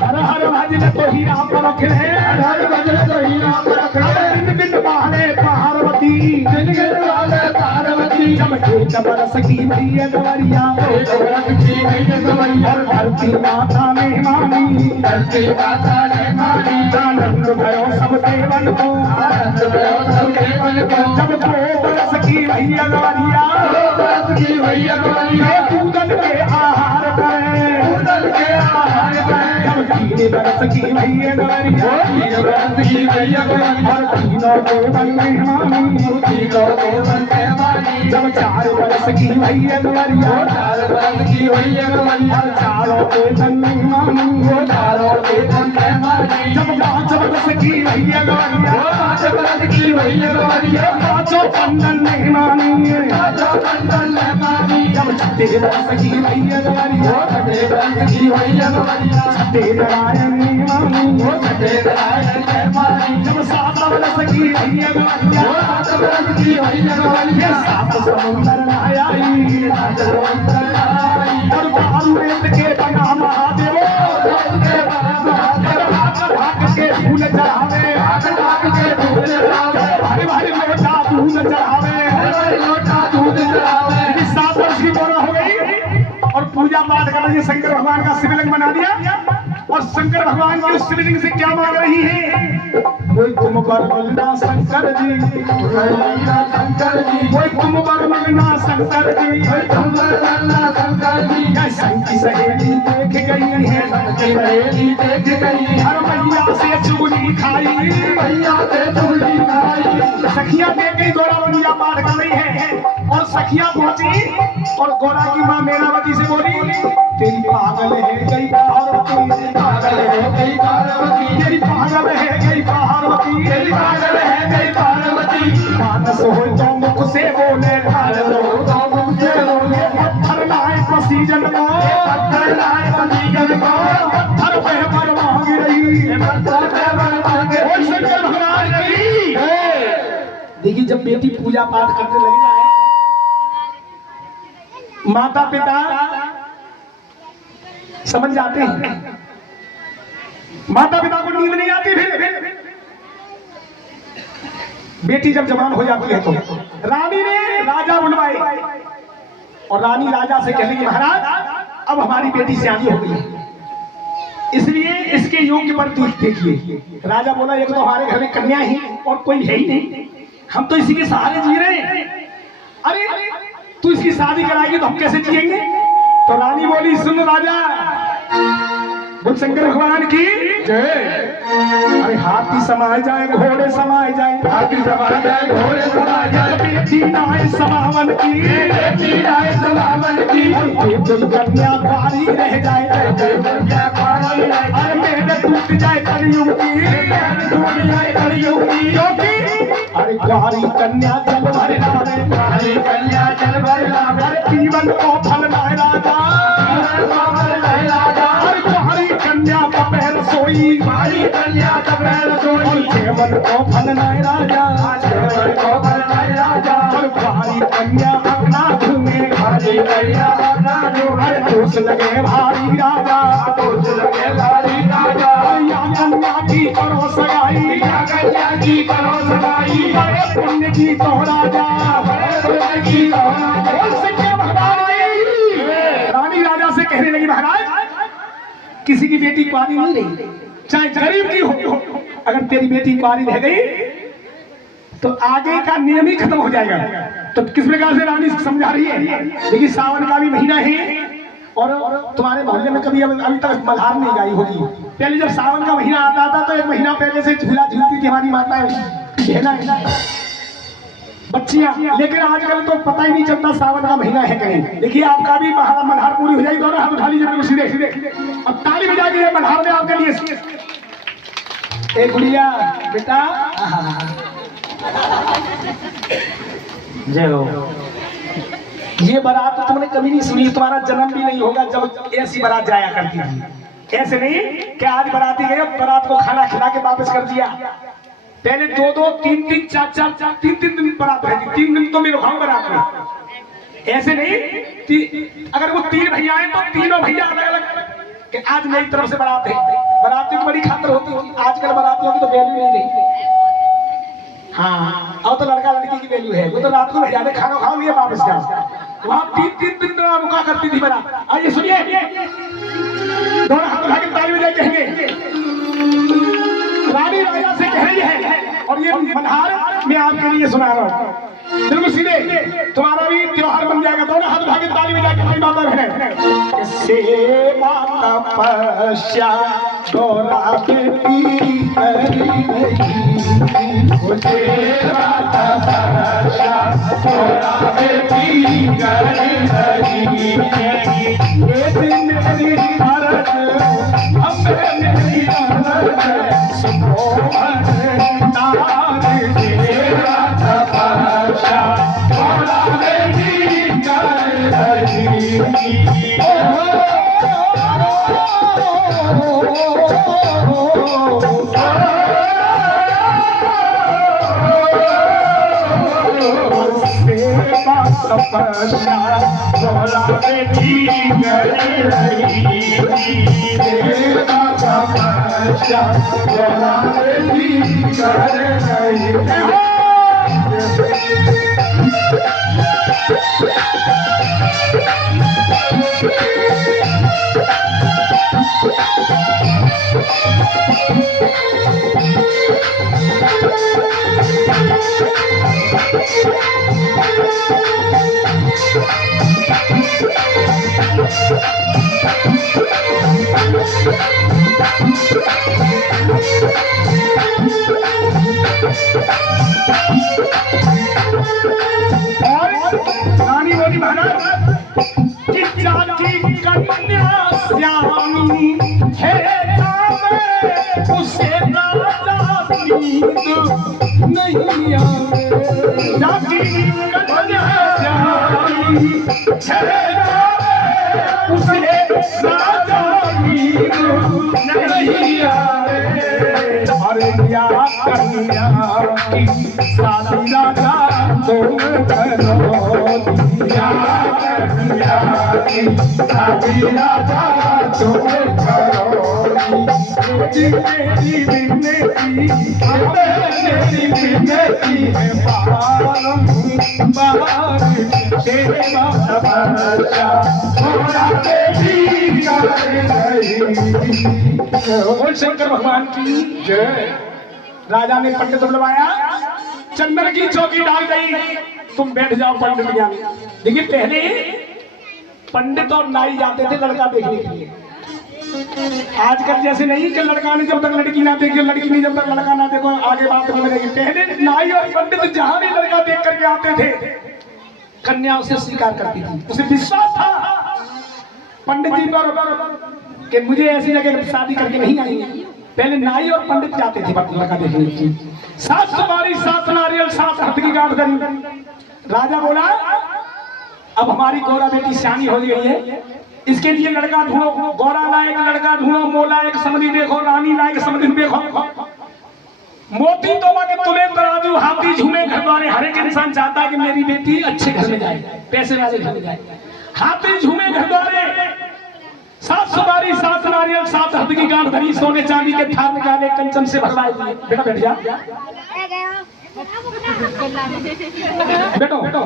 हर हर भजन तो ही आप रखे हर हर भजन तो ही आप रखे दिन दिन बहाने पार्वती दिन दिन बहाने पार्वती जब खेत बरस की भैया गवरिया और धरती माता में मानी धरती माता ने मानी आनंद भयो सब देवन को आनंद भयो सब देवन को जब बरस की भैया गवरिया की भैया गवरिया पूजन के आहार करे पूजन के आहार करे जब तीन बरस की भैया गवरिया तीन बरस की भैया गवरिया और तीनों देवन में मानी तीनों देवन में मानी जब चार बरस की भैया गवरिया चार बरस की भैया गवरिया चारों देवन में मानी वो चारों देवन में मानी जब पांच बरस की भैया गवरिया पांच बरस की भैया गवरिया पांचों बंधन में मानी पांचों बंधन में मानी जब छठे बरस की भैया गवरिया छठे बरस की भैया गवरिया छठे नारायण में मानी वो छठे नारायण में मानी जब सात बरस की भैया गवरिया सात बरस की भैया गवरिया सात समुंदर आई और बारूद के बना महादेव के फूल चढ़ावे भारी भारी लोटा दूध चढ़ावे लोटा दूध चढ़ावे 7 वर्ष की बोरा हो गई और पूजा पाठ कर रही है शंकर भगवान का शिवलिंग बना दिया और शंकर भगवान की उस शिवलिंग से क्या मांग रही है कोई तुम बर मिलना शंकर जी शंकर जी कोई तुम बर मिलना शंकर जी कोई तुम बर मिलना शंकर जी की सहेली देख गई है सहेली देख गई हर मैया से चुगली खाई मैया से चुगली खाई सखियां देख गई गौरावतिया पाठ कर रही है और सखियां पहुंची और गौरा की मां मेरावती से बोली तेरी पागल है गई पार्वती पागल है गई पार्वती तेरी पागल है गई पार्वती तेरी पागल है गई पार्वती मानस हो तो मुख से बोले मानस हो तो मुख से बोले पत्थर लाए पसीजन को पत्थर लाए पसीजन को पत्थर पे पर मांग रही पत्थर पे पर मांग रही शंकर भगवान की देखिए जब बेटी पूजा पाठ करने लगी है माता पिता समझ जाते हैं माता पिता को नींद नहीं आती फिर बेटी जब जवान हो जाती है तो रानी ने राजा बुलवाए और रानी राजा से कह रही महाराज अब हमारी बेटी सियानी हो गई है इसलिए इसके योग्य पर तू देखिए राजा बोला एक तो हमारे घर में कन्या ही और कोई है ही नहीं हम तो इसी के सहारे जी रहे हैं अरे तू इसकी शादी कराएगी तो हम कैसे जिएंगे तो रानी बोली सुन राजा बोल शंकर भगवान की जय अरे हाथी समाए जाए घोड़े समाए जाए हाथी समाए जाए घोड़े समाए जाए बेटी नाय समावन की बेटी नाय समावन की कोई कन्या पारी रह जाए कन्या पारी अरे मेरे टूट जाए कलयुग की टूट जाए कलयुग की क्योंकि अरे गारी कन्या जल भर लावे गारी कन्या जल भर लावे जीवन को फल लाए राजा कन्या तपैर सोई बारी कन्या तपैर सोई केवल को फल नाय राजा केवल को फल नाय राजा और बारी कन्या अपना घूमे बारी कन्या अपना घूमे दोष लगे भारी राजा दोष लगे भारी राजा या कन्या की करो सगाई या कन्या की करो सगाई बड़े पुण्य की तो राजा बड़े पुण्य की तो राजा भगवान रानी राजा से कहने लगी महाराज किसी की बेटी कुंवारी नहीं रही चाहे गरीब की हो अगर तेरी बेटी कुंवारी रह गई तो आगे का नियम ही खत्म हो जाएगा तो किस प्रकार से रानी समझा रही है देखिए सावन का भी महीना है और तुम्हारे मोहल्ले में कभी अभी तक मल्हार नहीं गाई होगी पहले जब सावन का महीना आता था तो 1 महीना पहले से झूला झूलती थी हमारी माताएं बच्चियां लेकिन आजकल तो पता ही नहीं चलता सावन का महीना है कहीं देखिए आपका भी मल्हार पूरी हो जाएगी दोनों हाथ उठा लीजिए सीधे अब ताली बजा के मल्हार में आपके लिए ए गुड़िया बेटा जय हो ये बारात तो तुमने कभी नहीं सुनी तुम्हारा जन्म भी नहीं होगा जब ऐसी बारात जाया करती थी ऐसे नहीं कि आज बाराती गए बारात को खाना खिला के वापस कर दिया पहले 2-2 3-3 4-4 3-3 दिन बारात रहेगी 3 दिन तो मैं रुकाऊं बारात में ऐसे नहीं अगर वो 3 भैया हैं तो तीनों भैया अलग अलग आज मेरी तरफ से बारात है, बारातियों की बड़ी खातिर होती है। आजकल बारातियों की तो वैल्यू नहीं रही। हाँ, अब तो लड़का लड़की की वैल्यू है। वो तो रात को भेजा दे, खाना खाओ ये वापस जाओ। वहाँ 3-3 दिन रुका करती थी बारात। आइए सुनिए, दोनों हाथ उठा के ताली बजाए कहेंगे, रानी राजा से कह रही है और ये मल्हार मैं आपके लिए सुना रहा हूँ। बिल्कुल सीधे, तुम्हारा भी त्योहार बन जाएगा। दोनों हाथ उठा के ताली बजा के भाई माता है। सेवा तपस्या गौरा बेटी करी मुझे तपस्या गौरा बेटी करी मेरी भारत हमें मेरी भारत सुनो नारी सेवा तपस्या गौरा बेटी करी तपस्या गौरा बेटी तपस्या गौरा बेटी रानी बोली महाराज कि जाति कन्या श्यामी है उसे राजा नींद नहीं आवे। जाति कन्या श्यामी है उसे राजा नींद नहीं आवे। अरे या कन्या की शादी राजा तुम करो, या कन्या की शादी राजा तुम करो। मेरी विनती है बारंबार सेवा तपस्या गौरा बेटी बोल शंकर भगवान की जय। राजा ने पंडित बुलवाया, चंदन की चौकी डाल गई, तुम बैठ जाओ पंडित ज्ञान। देखिए पहले पंडित और नाई जाते थे लड़का देखने के लिए। आजकल जैसे नहीं कि लड़का ने जब तक लड़की ना देखे, लड़की ने जब तक लड़का ना देखो आगे बात नहीं रहेगी। पहले नाई और पंडित जहां भी लड़का देख करके आते थे, कन्या उसे स्वीकार करती थी। उसे विश्वास था पंडित जी पर कि मुझे ऐसी जगह शादी करके नहीं आई। पहले नाई और पंडित जाते थे लड़का देखने की। 7 सुपारी 7 नारियल 7 हाथ की गांठ धरी। राजा बोला अब हमारी गौरा बेटी सियानी हो गई है, इसके लिए लड़का ढूंढो। गौरा लायक लड़का ढूंढो, मोला एक समझी देखो, रानी लायक समझी देखो। मोती तोबा के तुले तराजू हाथी झूमे घर द्वारे। हर एक इंसान चाहता है कि मेरी बेटी अच्छे घर में जाए, पैसे वाले घर में जाए। हाथी झूमे घर द्वारे, 7 सुपारी 7 नारियल 7 हाथ की गांठ धरी, सोने चांदी के थाल निकाले, कंचन से भरवाए दिए। बेटा बैठ जा, बैठो बैठो।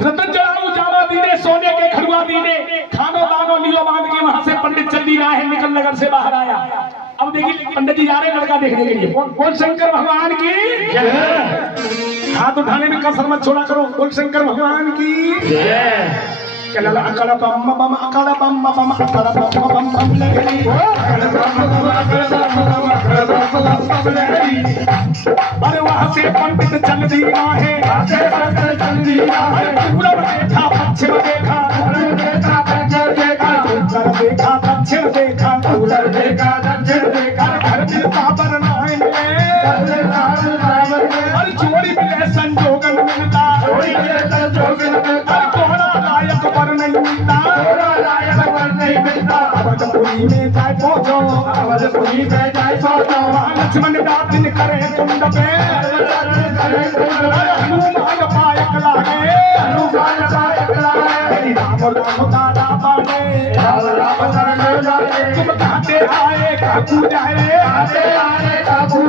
रतन जड़ाऊ जावा दीने, सोने के खड़ुआ दीने, खानो दानो लियो बांध के। वहां से पंडित चंदी राह निकल नगर से बाहर आया। अब देखिए पंडित जी जा रहे लड़का देखने के लिए। बोल शंकर भगवान की जय। हाथ उठाने में कसर मत छोड़ा करो। बोल शंकर भगवान की जय। कलला अकल बम बम अकल बम बम अकल बम बम बम लगरी, अकल बम बम अकल बम बम अकल बम बम लगरी। अरे वहां से पंडित चल दिया है, वहां से पंडित चल दिया है। पूरब देखा पश्चिम देखा, पूरब देखा पश्चिम देखा, उत्तर देखा दक्षिण देखा, उत्तर देखा दक्षिण देखा। घर मिलता बरनाए में, घर मिलता बराबर में। हर जोड़ी मिले संजोगन मिलता, जोड़ी मिले संजोगन मिलता। पर नहीं मिलता, पर नहीं मिलता। अवधपुरी में जाए पहुंचो, अवधपुरी में जाए पहुंचो। लक्ष्मण दातिन करे कुंड पे, हनुमान पायक लागे, हनुमान पायक लागे। राम राम दादा बाने, राम आए आए काकू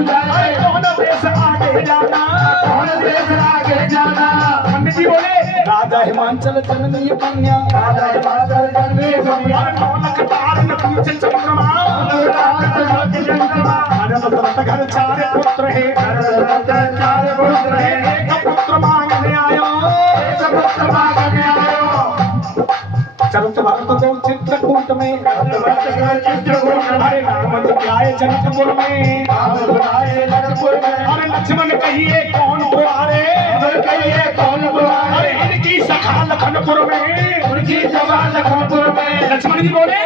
जाए कौन देश आगे जाना पंडित जी बोले राजा हिमाचल जननी कन्या नौलख तार न पूछ चंद्रमा दशरथ घर चार पुत्र है एक पुत्र मांगने आयो चलो भारत को चित्रकूट में अरे राम जी आए जनकपुर में अरे लक्ष्मण कहिए कौन बुआरे अरे इनकी सखा लखनपुर में लक्ष्मण जी बोले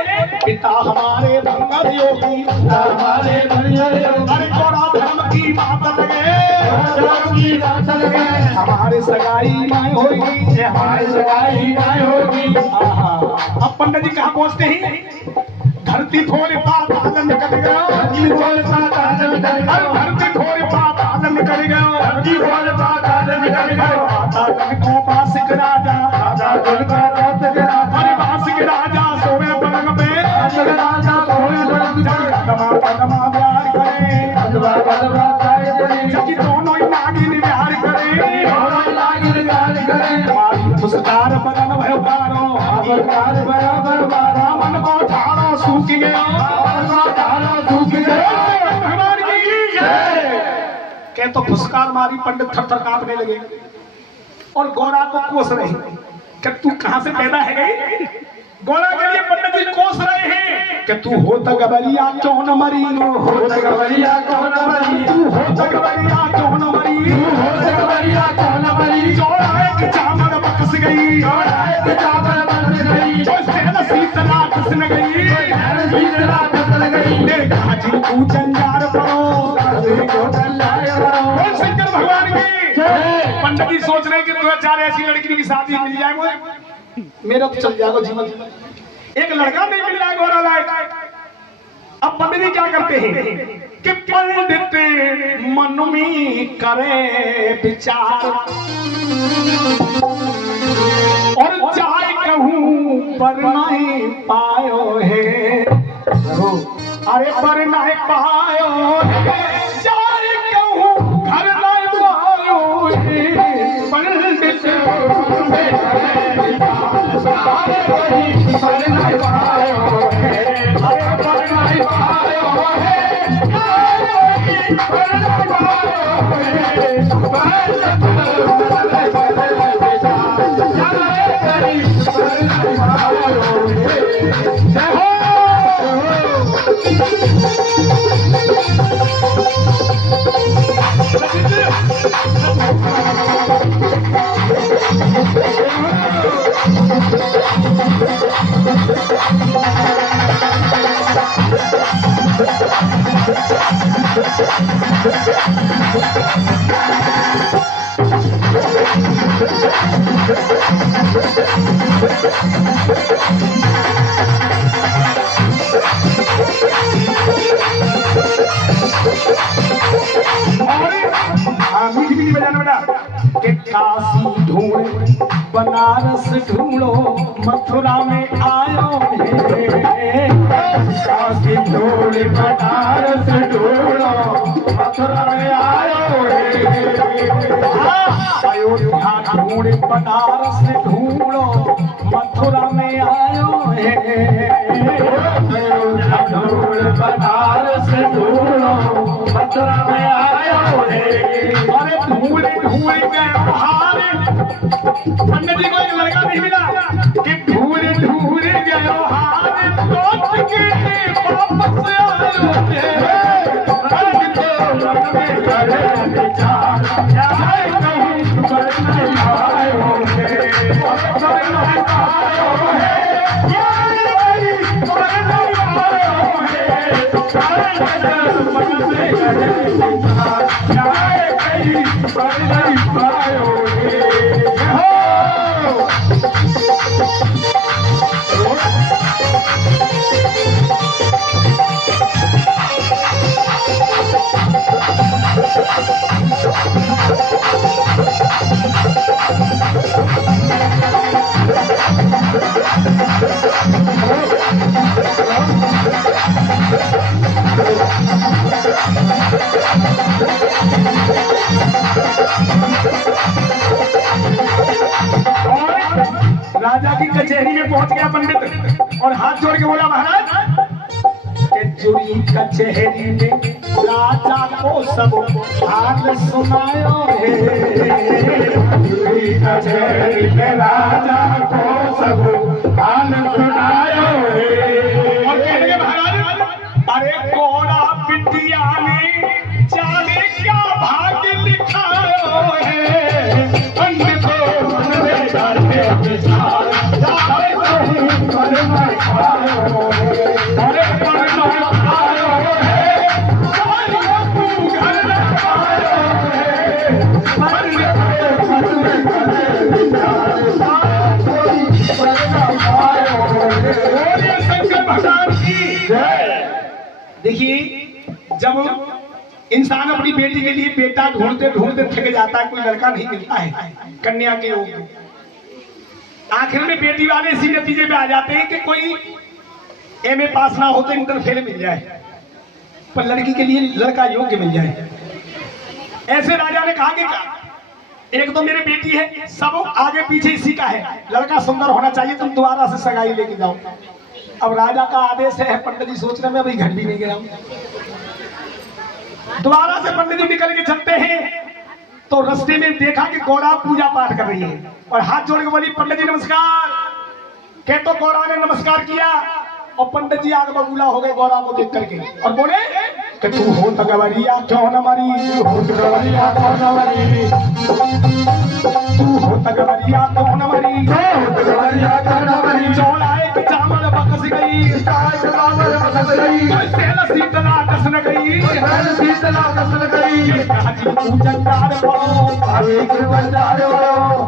पिता हमारे भंगर योगी अरे थोड़ा धर्म की बात लगे हमारे सगाई माए होगी अब पंडित जी कहाँ पहुँचते ही धरती थोड़े पाताल निकल गया धरती थोड़े पाताल निकल गया को वासिक राजा अरे वासिक राजा सोए पलंग पे कदमा प्यार करे जबकि दोनों ही नागिन प्यार करे फुसकार बदन भयो पारो मन को ठाड़ो सूख गया भगवान की कह तो फुसकार मारी पंडित थर थर कांपने लगे और गौरा को कोस रहे कि तू कहां से पैदा है गई गौरा के लिए पंडित जी कोस रहे हैं कि तू हो तो गबरिया क्यों न मरी गौरा एक चामर बकस गई शीतला कृष्ण गई देखा जी तू जंजार पड़ो शंकर भगवान की पंडित जी सोच रहे कि 2004 ऐसी लड़की की शादी मिल जाए मुझे मेरा तो चल जाएगा जीवन एक लड़का नहीं मिल रहा है गौरा लायक अब पंडित जी क्या करते हैं कि पंडित मन में करे विचार और जाए कहूं पर नहीं पायो है अरे पर नहीं पायो है जाए कहूं घर नहीं पायो है पंडित पर नहीं पायो है अरे पर नहीं पायो है पर नहीं पायो है मीठी बजाना बेटा कि काशी ढूंढ बनारस ढूंढो मथुरा में आयो है काशी ढूंढ बनारस ढूंढो मथुरा में आयो है अयोध्या ढूंढ बनारस ढूंढो मथुरा में आयो है अयोध्या ढूंढ बनारस ढूंढो मथुरा में आयो है अरे ढूंढ गए हारे पंडित जी को एक लड़का नहीं मिला कि ढूंढ गए हारे लौट के वापस आयो पंडित और हाथ जोड़ के बोला महाराज के जुड़ी कचहरी में राजा को सब हाल सुनायो है। जुड़ी कचहरी में राजा को सब हाल सुनायो है। और कहने लगे महाराज अरे कोड़ा बिटिया ने जाने क्या भाग्य लिखायो है। पंडित मन में डाले विचार देखिए जब इंसान अपनी बेटी के लिए बेटा ढूंढते ढूंढते थक जाता है, कोई लड़का नहीं मिलता है कन्या के योग, आखिर में बेटी वाले इसी नतीजे पे आ जाते हैं कि कोई एमए पास ना हो तो इंटर फेल मिल जाए, पर लड़की के लिए लड़का योग्य मिल जाए। ऐसे राजा ने कहा कि एक तो मेरी बेटी है, सब आगे पीछे इसी का है, लड़का सुंदर होना चाहिए, तुम दोबारा से सगाई लेके जाओ। अब राजा का आदेश है, पंडित जी सोच रहे मैं अभी घर भी नहीं गया हूं। दोबारा से पंडित जी निकल के चलते हैं तो रास्ते में देखा कि गौरा पूजा पाठ कर रही है और हाथ जोड़ के बोली पंडित जी नमस्कार। कह तो गौरा ने नमस्कार किया और पंडित जी आगे बबूला हो गए गौरा को देख करके और बोले कि तू हो तगवरिया क्यों न मरी, तू हो तगवरिया क्यों न मरी, तू हो तगवरिया क्यों न मरी, तू हो तगवरिया क्यों न मरी। चौड़ाए की चावल बकस गई, चावल बकस गई, सेल शीतला दस न गई, सेल शीतला दस न गई। हाजी पूजनदार हो, हाजी पूजनदार हो,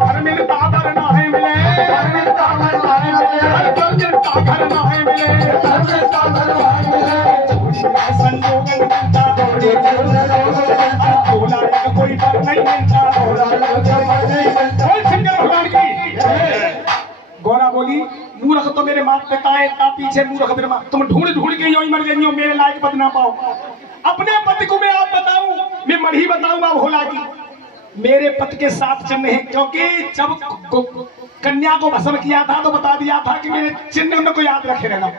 हर मिलता पर ना है मिले, हर मिलता पर ना है मिले, हर मिलता पर ना है मिले, हर मिलता पर ना है मिले। संजोग मिलता थोड़े बोला कोई पर नहीं मिलता, बोला कोई पर नहीं मिलता। शंकर भगवान की गौरा बोली मूर्ख तो मेरे माँ पिता है, पीछे मूर्ख मेरे माँ, तुम ढूंढ ढूंढ के यूं मर गई हो, मेरे लायक पद ना पाओ। अपने पति को मैं आप बताऊं, मैं मढ़ी बताऊंगा भोला की मेरे पति के साथ चिन्ह है, क्योंकि जब कन्या को भस्म किया था तो बता दिया था कि मेरे चिन्ह उनको याद रखे रहना।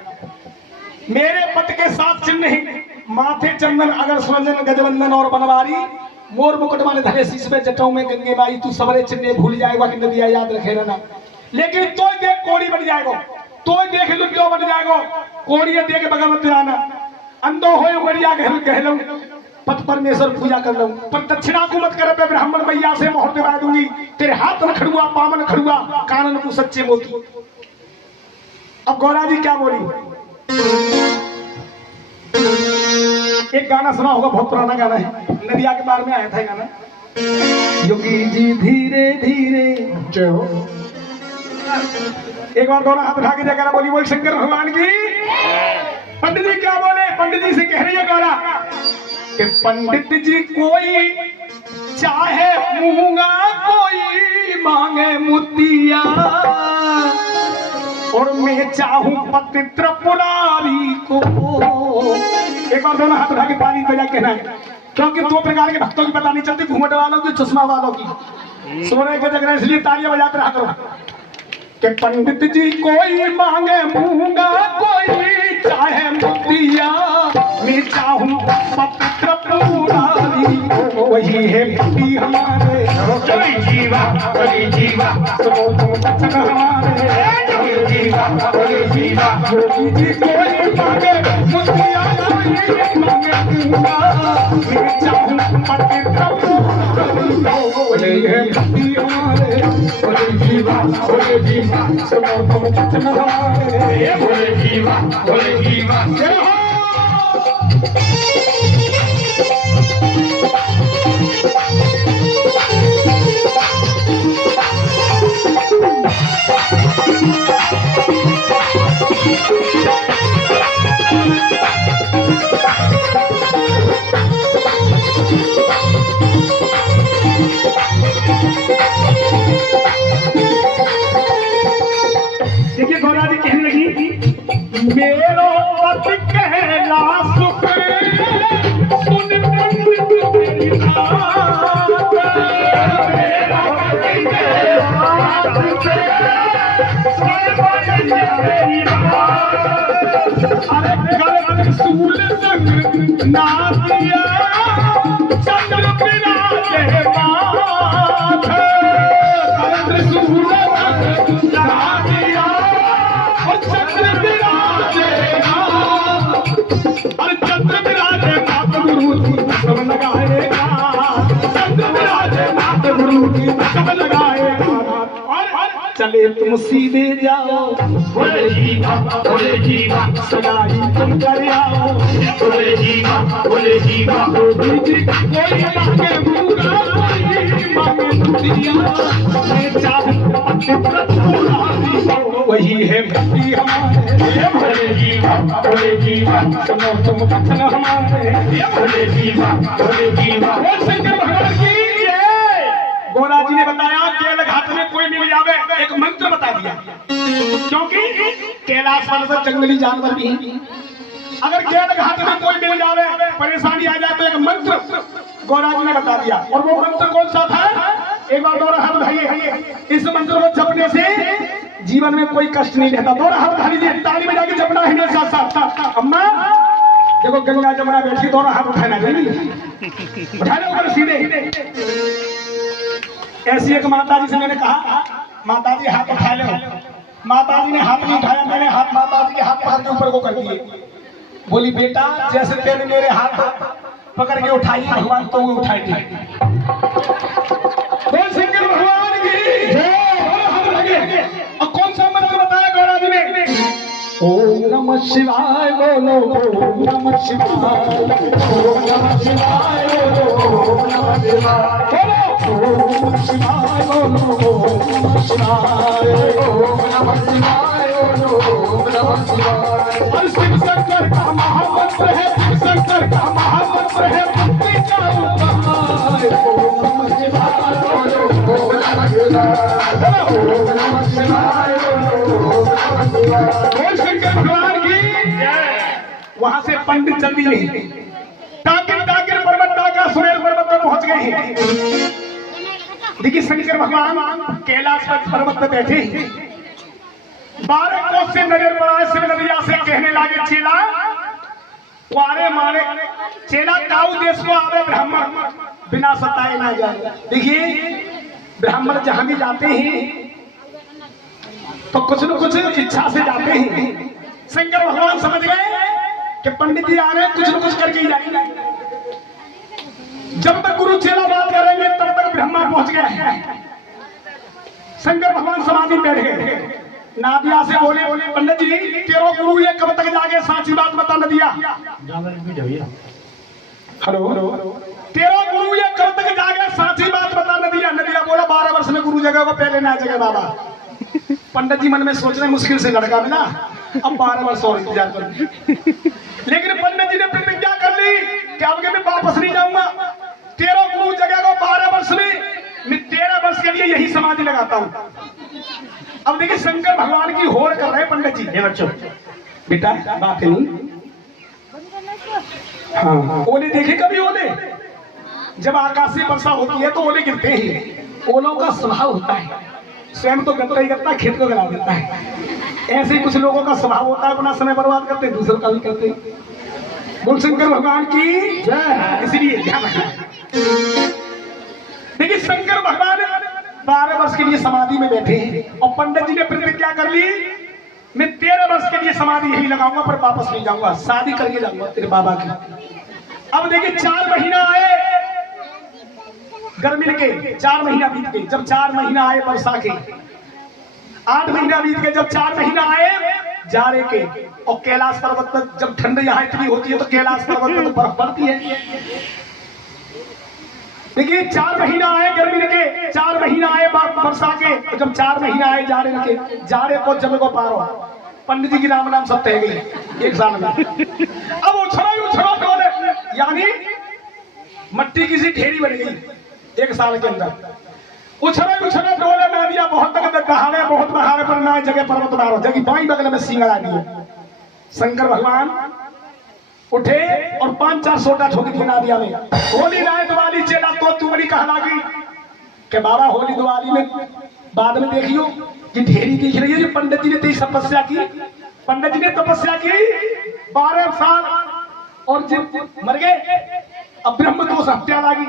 मेरे पति के साथ चिन्ह है, माथे चंदन अगर सुरंजन गजवंदन और बनवारी, मोर मुकुट माने धरे शीश में जटाऊ में गंगे माई, तू सबरे चिन्ह भूल जाएगा कि नदिया याद रखे रहना। लेकिन तो देख कोड़ी बन जाएगा, तो देख लुटियो बन जाएगा, कोड़ी देख बगल मत जाना, अंधो हो बढ़िया कह लो पत परमेश्वर पूजा कर लो, पर दक्षिणा को मत कर, ब्राह्मण मैया से मोहर दिवा दूंगी, तेरे हाथ न खड़ुआ पावन खड़ुआ कानन को सच्चे मोती। अब गौरा जी क्या बोली, एक गाना सुना होगा, बहुत पुराना गाना है, नदिया के बारे में आया था गाना, योगी जी धीरे धीरे जय हो। एक बार दोनों हाथ उठा के जयकारा बोली बोल शंकर भगवान की। पंडित जी क्या बोले, पंडित जी से कह रही है गौरा कि पंडित जी कोई चाहे मूंगा कोई मांगे मुतिया, और मैं चाहूं पति त्रिपुरारी को। एक बार दोनों हाथ उठा के पानी बजा कहना है, क्योंकि दो प्रकार के भक्तों की पता नहीं चलती, घूंघट वालों की चश्मा वालों की, सोने के जगह इसलिए तालियां बजाते रहा करो कि पंडित जी कोई मांगे मूंगा कोई चाहे मुतिया, मैं चाहूं पति त्रिपुरारी, वही है भक्ति हमारे जीवा जीवा, सुनो तुम वचन हमारे जीवा जीवा। योगी जी कोई मांगे मुतिया कोई मांगे मूंगा, मैं चाहूं पति त्रिपुरारी, वही है भक्ति हमारे जीवा जीवा, सुनो तुम वचन हमारे जीवा जीवा। जय हो। देखिए गौरा जी कहने लगी मेरो पति कहला सुख सुन मेरी बात, मेरा पति कहला सुख सुन मेरी अरे कर सूल संग नादिया चंद्र विराजे माथे कर सूल संग नादिया चंद्र विराजे अरे चंद्र विराजे नाथ गुरु की कसम लगाएगा चंद्र विराजे नाथ गुरु की कसम लगाएगा चले तुम सीधे जाओ बोले जीवा सगाई तुम कर आओ बोले जीवा कोई मांगे मुर्गा कोई मांगे दुनिया मैं चाहूं वही है भक्ति हमारे बोले जीवा सुनो तुम वचन हमारे बोले जीवा शंकर भगवान की गोरा जी ने बताया केल घाट में कोई मिल जावे एक मंत्र बता दिया क्योंकि कैलाश पर जंगली जानवर भी हैं। अगर केल घाट में कोई मिल जावे परेशानी आ जाए तो एक मंत्र गोरा जी ने बता दिया और वो मंत्र कौन सा था एक बार दोनों हाथ उठाइए इस मंत्र को जपने से जीवन में कोई कष्ट नहीं रहता दोनों हाथ उठा लीजिए ताली में जाके जपना है साथ साथ अम्मा देखो गंगा जमुना बैठी दोनों हाथ उठाना चाहिए उठाने ऊपर सीधे ऐसी एक माता जी से मैंने कहा माता जी हाथ उठा लो माता जी ने हाथ नहीं उठाया मैंने हाथ माता जी के हाथ के ऊपर को कर दिए बोली बेटा जैसे तेरे मेरे हाथ पकड़ के उठाई भगवान तो वो उठाएगी बोल शंकर भगवान की हाथ लगे और कौन सा मंत्र बताया गौरा जी ने ओम नमः शिवाय बोलो ओम नमः शिवाय ओम नमः शिवाय बोलो ओम नमः शिवाय ओम शिवाय बोलो ओम नमः शिवाय ओम नमः शिवाय बोलो ओम नमः शिवाय और शिव शंकर का महामंत्र है शिव शंकर का महामंत्र है मुक्ति का उपाय ओम नमः शिवाय बोलो ओम नमः शिवाय ओम नमः शिवाय बोलो ओम नमः शिवाय शंकर भगवान की वहां से पंडित जल्दी नहीं टाकिर पर्वत टाका सुरेर पर्वत पर पहुंच गए हैं देखिए शंकर भगवान कैलाश पर्वत पर बैठे 12 कोस से नजर पड़ा शिव नदिया से कहने लगे चेला वारे मारे चेला काऊ देश को आवे ब्राह्मण बिना सताए ना जाए देखिए ब्राह्मण जहां भी जाते हैं तो कुछ न कुछ इच्छा से जाते हैं शंकर भगवान समझ गए कि पंडित जी आ रहे हैं कुछ न कुछ करके ही जाएंगे जब तक गुरु चेला बात करेंगे तब तक ब्रह्मा पहुंच गया है शंकर भगवान समाधि बैठ गए नादिया से बोले पंडित जी तेरो गुरु ये कब तक जागे साची बात बता नदिया हेलो तेरो गुरु ये कब तक जागे साची बात बता नदिया बोला 12 वर्ष में गुरु जगह को पहले ना जगह बाबा पंडित जी मन में सोच रहे मुश्किल से लड़का मिला अब 12 वर्ष और इंतजार कर लेकिन पंडित जी ने प्रतिज्ञा कर ली कि अब मैं वापस नहीं जाऊंगा 13 गुरु जगह को 12 वर्ष में मैं 13 वर्ष के लिए यही समाधि लगाता हूँ अब देखिए शंकर भगवान की होड़ कर रहे पंडित जी बच्चों बेटा बात नहीं हाँ ओले देखे कभी ओले जब आकाशीय वर्षा होती है तो ओले गिरते हैं ओलों का स्वभाव होता है स्वयं तो गत्ता ही गत्ता खेत को गला देता है ऐसे कुछ लोगों का स्वभाव होता है अपना समय बर्बाद करते दूसरों का भी करते बोल शंकर भगवान की जय इसलिए ध्यान रखना देखिए शंकर भगवान 12 वर्ष के लिए समाधि में बैठे हैं और पंडित जी ने प्रतिज्ञा कर ली मैं 13 वर्ष के लिए समाधि यही लगाऊंगा पर वापस नहीं जाऊंगा शादी करके जाऊंगा तेरे बाबा की अब देखिए 4 महीना आए गर्मी के 4 महीना बीत गए जब 4 महीना आए वर्षा के 8 महीना बीत गए जब 4 महीना आए जाड़े के और कैलाश पर्वत पर जब ठंड यहाँ इतनी होती है तो कैलाश पर्वत पर तो बर्फ पड़ती है देखिए 4 महीना आए गर्मी के 4 महीना आए वर्षा के जब 4 महीना आए जाड़े के जाड़े को जब को पारो पंडित जी की राम नाम सब तय गए 1 साल में अब उछड़ा डोले यानी मट्टी की सी ढेरी बन गई 1 साल के अंदर उछड़ा डोले में दिया बहुत तक दहाड़े बहुत बहाड़े पर ना जगह पर्वत मारो जगह बाई बगल में सिंगल आ दिए शंकर भगवान उठे और 5-4 सोटा ठोक दिए नादिया में होली राय दिवाली चेला तो तुम्हारी कहा लगी कि बाबा होली दिवाली में बाद में देखियो ये ढेरी दिख रही है जो पंडित जी ने तेरी तपस्या की पंडित जी ने तपस्या की 12 साल और मर गए। अब ब्रह्म दोष हत्या लगी।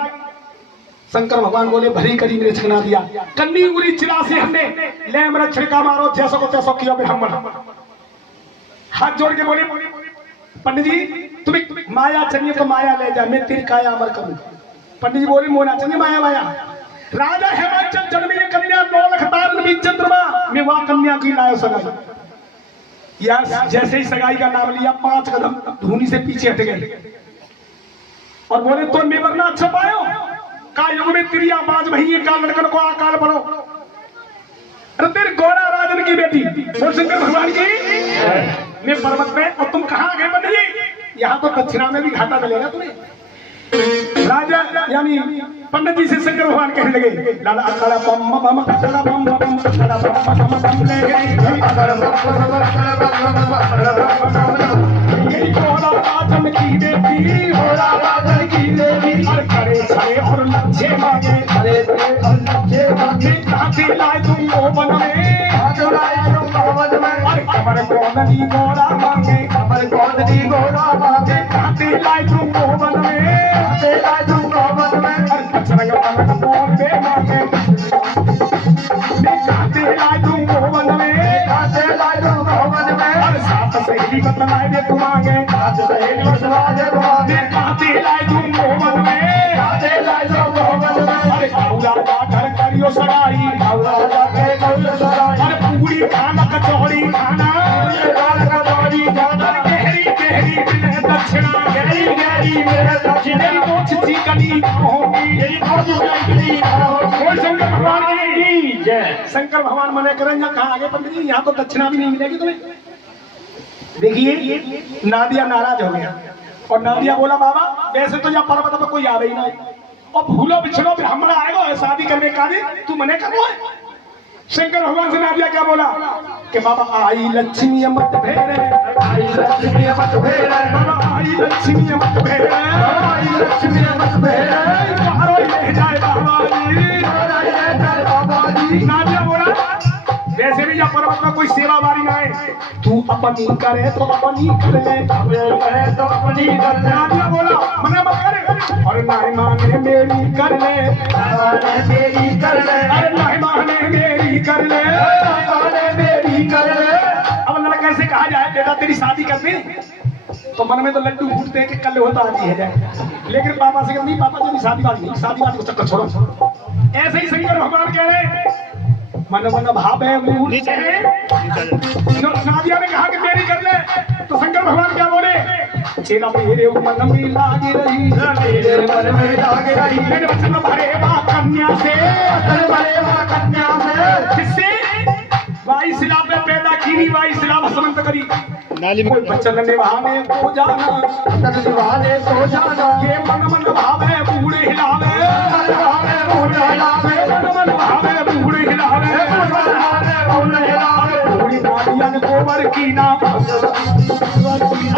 शंकर भगवान बोले भरी करी मेरे छना दिया कन्नी उरी चिरा से हमने ले मेरा छिड़का मारो जैसो को तैसो किया ब्राह्मण। हाथ जोड़ के बोले पंडित जी तुम्हें माया चाहिए तो माया ले जा, मैं तेरी काया अमर करूंगा। पंडित जी बोले मोना चाहिए माया माया। राजा हेमंत जन्मी कन्या 9 लाख तार नबी चंद्रमा में वह कन्या की लायो सगाई। या जैसे ही सगाई का नाम लिया 5 कदम धूनी से पीछे हट गए और बोले तो मैं वरना अच्छा पायो का युग में तेरी आवाज वही का लड़कन को आकाल पड़ो। अरे तेरे गौरा राजन की बेटी बोल शंकर भगवान की मैं पर्वत में और तुम कहाँ गए पंडित जी? यहाँ तो दक्षिणा में भी घाटा मिलेगा तुम्हें। राजा यानी पंडित जी से शंकर भगवान कहने लगे लाला अकड़ा बम बम अकड़ा बम बम अकड़ा बम बम बम ले गई यही गौरा राजन की बेटी गौरा राजन की बेटी और करे छे और लच्छे मांगे अरे और लच्छे मांगे कहाँ से लाए तुम वो बन में और कमर कौननी गौरा मांगे कमर कौननी गौरा मांगे कहाँ से लाए तुम वो बन में से लाए तुम वो बन में और कचरंग पलक बोल बे मांगे कहाँ से लाए तुम वो बन में कहाँ से लाए तुम वो बन में और साथ सहेली बतलाए दे तुम आगे साथ सहेली बतलाए दे तुम आगे कहाँ से लाए तुम वो बन में कहाँ से लाए तुम वो बन में अरे गौरा का घर करियो सगाई गौरा का घर करियो सगाई अरे पूरी खाना कचौड़ी खाना कचौड़ी खाना गहरी गहरी मिले दक्षिणा गहरी गहरी मिले दक्षिणा मोच चिकनी होगी यही मोच चिकनी बोल शंकर भगवान की जय। शंकर भगवान मने करेंगे कहाँ आगे पंडित जी यहाँ तो दक्षिणा भी नहीं मिलेगी तुम्हें। देखिए नादिया नाराज हो गया और नादिया बोला बाबा वैसे तो यहाँ पर्वत में कोई आवे ही नहीं और भूलो बिछड़ो ब्राह्मण आएगा शादी करने का तू मने करो। शंकर भगवान से नादिया क्या बोला कि बाबा आई लक्ष्मी अमत भेरे आई लक्ष्मी अमत भेरे बाबा आई लक्ष्मी अमत भेरे आई लक्ष्मी अमत भेरे बाहर ले जाए बाबा जी नादिया बोला वैसे भी या पर्वत में कोई सेवा बारी ना है तू अपनी करे तो अपनी कर ले करे तो अपनी कर ले। नादिया बोला मना मत कर और नहीं माने मेरी कर ले मेरी कर ले अरे नहीं माने मेरी कर ले माने मेरी कर ले। अब अल्लाह कैसे कहा जाए बेटा तेरी शादी कर दे तो मन में तो लड्डू फूटते हैं कि कल होता आज ही है जाए लेकिन पापा से नहीं पापा जब शादी वाली नहीं शादी वाली को चक्कर छोड़ो। ऐसे ही शंकर भगवान कह रहे मन मन भाव है नादिया ने कहा कि मेरी कर ले तो शंकर भगवान क्या बोले चेला मेरे मन में लागी रही मेरे मन में लागी रही मेरे वचन भरे मां कन्या से भरे मां कन्या से किससे वाई शिला पे पैदा की वाई शिला भस्मंत करी नाली में बचन निभाने को जाना बचन निभाने को जाना ये मन मन भाव है बूढ़े हिलावे बूढ़े हिलावे मन मन भाव है बूढ़े हिलावे बूढ़ी नादिया ने गोबर कीना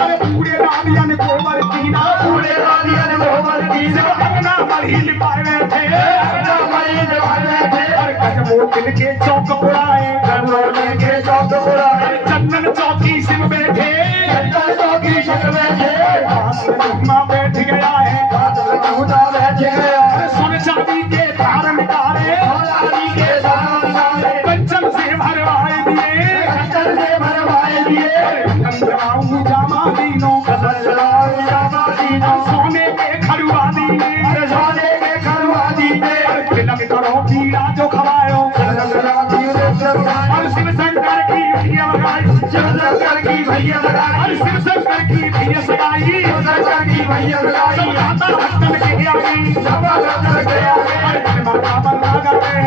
अरे बूढ़े नादिया ने गोबर कीना बूढ़े नादिया ने गोबर कीना अपना मरी लिपाए थे अपना मरी लिपाए थे और कजमो दिल के चौक बुलाए कजमो दिल के चौक बुलाए चंदन चौकी सिर बैठे चंदन चौकी सिर बैठे पास में मां बैठ गया है पास में मुदा बैठ गया सोने चांदी के तार निकाले चांदी के तार निकाले कंचन से भरवाए दिए कंचन से भरवाए दिए कंचनाऊ जामा दीनो कंचनाऊ जामा दीनो सोने के खड़ुआ दीने अरे सोने के खड़ुआ दीने तिलक करो पीड़ा जो खवायो तिलक करो पीड़ा जो खवायो और शिव शंकर की भैया लगाई शिव शंकर की भैया लगाई और शिव शंकर की भैया सगाई शिव शंकर की भैया लगाई माता भक्तन के आगे सभा भक्तन के आगे माता बना गए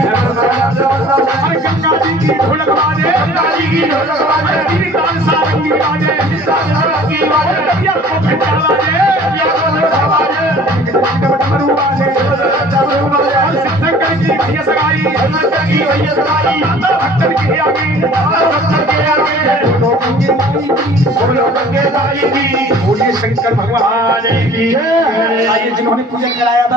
और गंगा जी की ढोलक बाजे गंगा जी की ढोलक बाजे तेरी ताल सारंगी बाजे सारंगी बाजे या को घंटा बाजे या को घंटा बाजे डमरू बाजे डमरू बाजे शंकर की भैया सगाई शंकर की भैया सगाई माता भक्तन के आगे माता भक्तन के आगे बोलो गंगे माई की बोलिए शंकर भगवान की। आइए जिन्होंने पूजन कराया था